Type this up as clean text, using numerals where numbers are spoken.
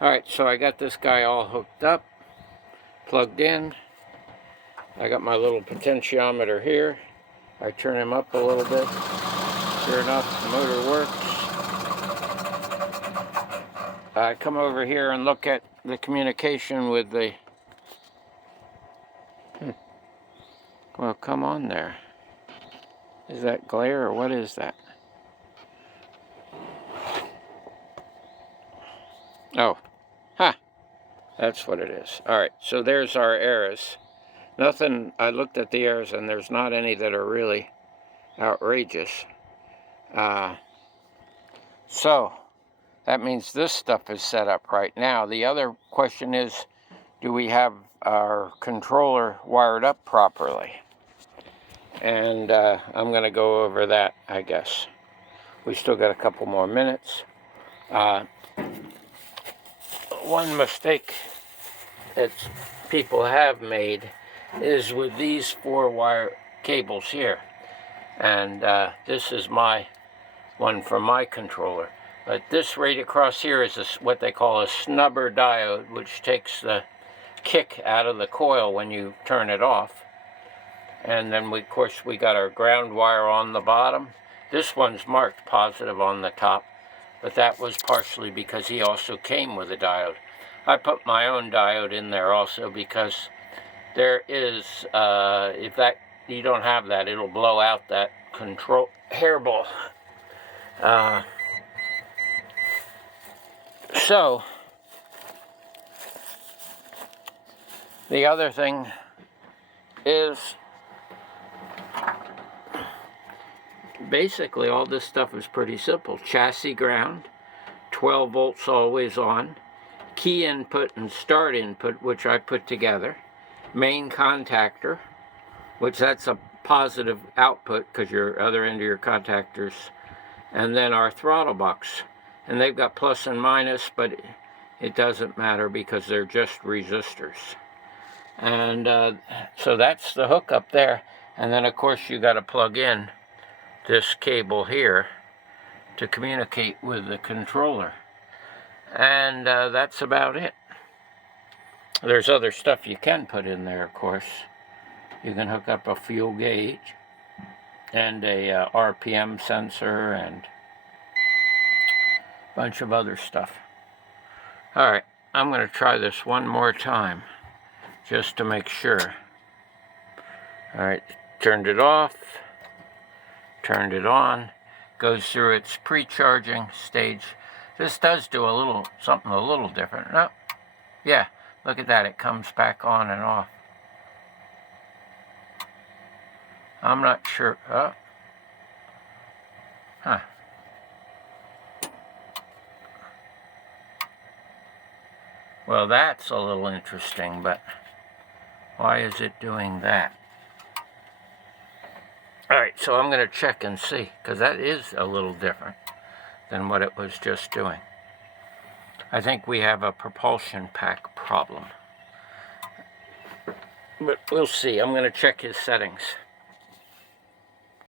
Alright, so I got this guy all hooked up, plugged in. I got my little potentiometer here. I turn him up a little bit. Sure enough, the motor works. I come over here and look at the communication with the... Well, come on there. Is that glare or what is that? Oh, that's what it is. Alright, so there's our errors. Nothing, I looked at the errors and there's not any that are really outrageous. So, that means this stuff is set up right now. The other question is, do we have our controller wired up properly? And I'm going to go over that, I guess. We still got a couple more minutes. One mistake that people have made is with these 4-wire cables here. And this is my one from my controller. But this right across here is what they call a snubber diode, which takes the kick out of the coil when you turn it off. And then, of course, we got our ground wire on the bottom. This one's marked positive on the top, but that was partially because he also came with a diode. I put my own diode in there also because there is, if that you don't have that, it'll blow out that control hairball. So, the other thing is, basically all this stuff is pretty simple. Chassis ground, 12 volts always on, key input and start input, which I put together, main contactor, which that's a positive output because your other end of your contactors, and then our throttle box. And they've got plus and minus, but it doesn't matter because they're just resistors. And so that's the hookup there. And then, of course, you got to plug in this cable here to communicate with the controller. And that's about it. There's other stuff you can put in there, of course. You can hook up a fuel gauge and a RPM sensor and a bunch of other stuff. All right, I'm going to try this one more time just to make sure. All right, turned it off, turned it on, goes through its pre-charging stage. This does do a little something a little different. No, yeah, look at that, it comes back on and off. I'm not sure. Oh. Huh. Well, that's a little interesting, but why is it doing that? All right, so I'm going to check and see, because that is a little different than what it was just doing. I think we have a propulsion pack problem. But we'll see. I'm going to check his settings.